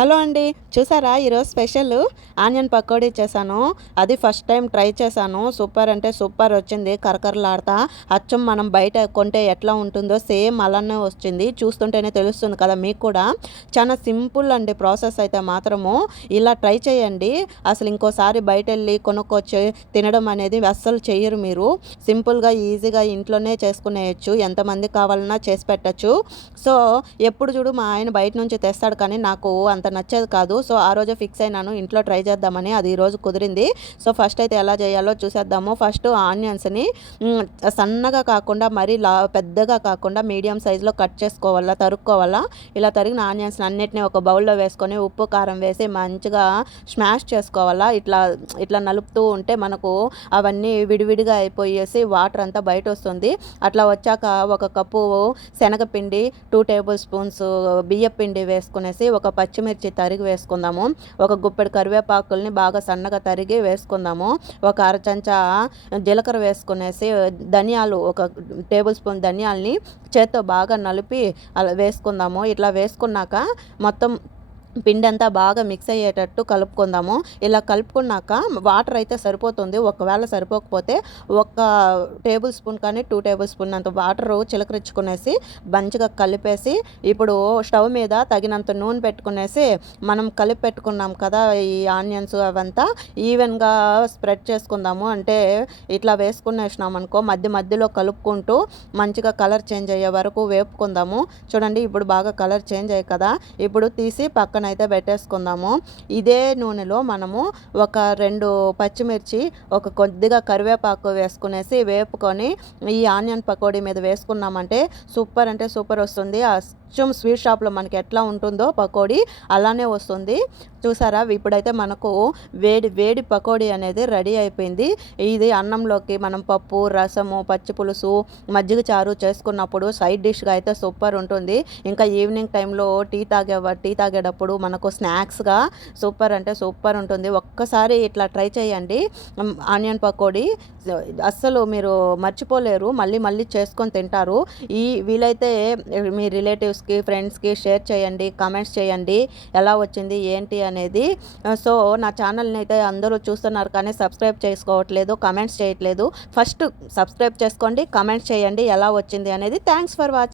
Hello అండి చూసారా? ఈరోజు స్పెషల్ ఆనియన్ పకోడీ చేశాను. అది ఫస్ట్ టైం ట్రై చేశాను. సూపర్ అంటే సూపర్ వచ్చింది. కరకరలాడతా. అచ్చం మనం బయట కొంటే ఎట్లా ఉంటుందో సేమ్ అలానే వచ్చింది. చూస్తుంటేనే తెలుస్తుంది కదా మీకు కూడా. చాలా సింపుల్ అండి ప్రాసెస్ అయితే మాత్రము. ఇలా ట్రై చేయండి. అసలు ఇంకోసారి బయట వెళ్ళి కొనుక్కొచ్చి తినడం అనేది అస్సలు చేయరు మీరు. సింపుల్గా ఈజీగా ఇంట్లోనే చేసుకునేయచ్చు. ఎంతమంది కావాలన్నా చేసి పెట్టచ్చు. సో ఎప్పుడు చూడు మా ఆయన బయట నుంచి తెస్తాడు కానీ నాకు అంత నచ్చేది కాదు. సో ఆ రోజే ఫిక్స్ అయినాను. ఇంట్లో ట్రై చేద్దామని అది ఈరోజు కుదిరింది. సో ఫస్ట్ అయితే ఎలా చేయాలో చూసేద్దాము. ఫస్ట్ ఆనియన్స్ని సన్నగా కాకుండా మరీ లా పెద్దగా కాకుండా మీడియం సైజులో కట్ చేసుకోవాలా తరుక్కోవాలా. ఇలా తరిగిన ఆనియన్స్ అన్నిటిని ఒక బౌల్లో వేసుకొని ఉప్పు కారం వేసి మంచిగా స్మాష్ చేసుకోవాలా. ఇట్లా ఇట్లా నలుపుతూ ఉంటే మనకు అవన్నీ విడివిడిగా అయిపోయేసి వాటర్ అంతా బయట వస్తుంది. అట్లా వచ్చాక ఒక కప్పు శనగపిండి టూ టేబుల్ స్పూన్స్ బియ్య పిండి వేసుకునేసి ఒక పచ్చిమిర్చి పచ్చిమిర్చి తరిగి వేసుకుందాము. ఒక గుప్పెడు కరివేపాకుల్ని బాగా సన్నగా తరిగి వేసుకుందాము. ఒక అర చెంచా జీలకర్ర వేసుకునేసి ధనియాలు ఒక టేబుల్ స్పూన్ ధనియాల్ని చేత్తో బాగా నలిపి అలా వేసుకుందాము. ఇట్లా వేసుకున్నాక మొత్తం పిండి అంతా బాగా మిక్స్ అయ్యేటట్టు కలుపుకుందాము. ఇలా కలుపుకున్నాక వాటర్ అయితే సరిపోతుంది. ఒకవేళ సరిపోకపోతే ఒక టేబుల్ స్పూన్ కానీ టూ టేబుల్ స్పూన్ అంత వాటర్ చిలకరించుకునేసి మంచిగా కలిపేసి ఇప్పుడు స్టవ్ మీద తగినంత నూనె పెట్టుకునేసి మనం కలిపి పెట్టుకున్నాం కదా ఈ ఆనియన్స్ అవంతా ఈవెన్గా స్ప్రెడ్ చేసుకుందాము. అంటే ఇట్లా వేసుకునేసినాం అనుకో మధ్య మధ్యలో కలుపుకుంటూ మంచిగా కలర్ చేంజ్ అయ్యే వరకు వేపుకుందాము. చూడండి ఇప్పుడు బాగా కలర్ చేంజ్ అయ్యి కదా ఇప్పుడు తీసి పక్కన పక్కన అయితే పెట్టేసుకుందాము. ఇదే నూనెలో మనము ఒక రెండు పచ్చిమిర్చి ఒక కొద్దిగా కరివేపాకు వేసుకునేసి వేపుకొని ఈ ఆనియన్ పకోడీ మీద వేసుకున్నామంటే సూపర్ అంటే సూపర్ వస్తుంది. అచ్చం స్వీట్ షాప్లో మనకి ఎట్లా ఉంటుందో పకోడీ అలానే వస్తుంది. చూసారా? ఇప్పుడైతే మనకు వేడి వేడి పకోడీ అనేది రెడీ అయిపోయింది. ఇది అన్నంలోకి మనం పప్పు రసము పచ్చి పులుసు మజ్జిగ చారు చేసుకున్నప్పుడు సైడ్ డిష్గా అయితే సూపర్ ఉంటుంది. ఇంకా ఈవినింగ్ టైంలో టీ తాగే టీ తాగేటప్పుడు మనకు స్నాక్స్గా సూపర్ అంటే సూపర్ ఉంటుంది. ఒక్కసారి ఇట్లా ట్రై చేయండి. ఆనియన్ పకోడీ. అస్సలు మీరు మర్చిపోలేరు. మళ్ళీ మళ్ళీ చేసుకొని తింటారు. ఈ వీలైతే మీ రిలేటివ్స్కి ఫ్రెండ్స్కి షేర్ చేయండి కామెంట్స్ చేయండి. ఎలా వచ్చింది? ఏంటి అనేది. Uh, సో నా ఛానల్ని అయితే అందరూ చూస్తున్నారు కానీ సబ్స్క్రైబ్ చేసుకోవట్లేదు కమెంట్స్ చేయట్లేదు. ఫస్ట్ సబ్స్క్రైబ్ చేసుకోండి కమెంట్స్ చేయండి ఎలా వచ్చింది అనేది. Thanks for watching